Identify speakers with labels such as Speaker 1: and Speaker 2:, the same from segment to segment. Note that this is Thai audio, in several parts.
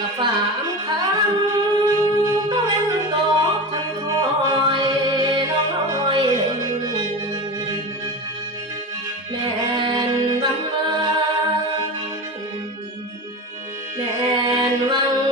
Speaker 1: ละฝามคันต้องเล่นตกทันคอยน้อยแม่นวังวังแม่นวัง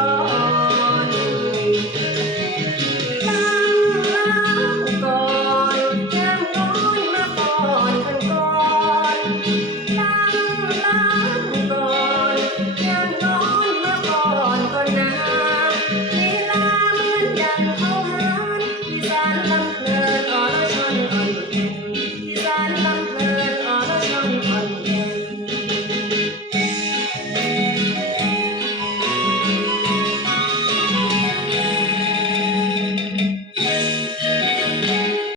Speaker 1: Oh.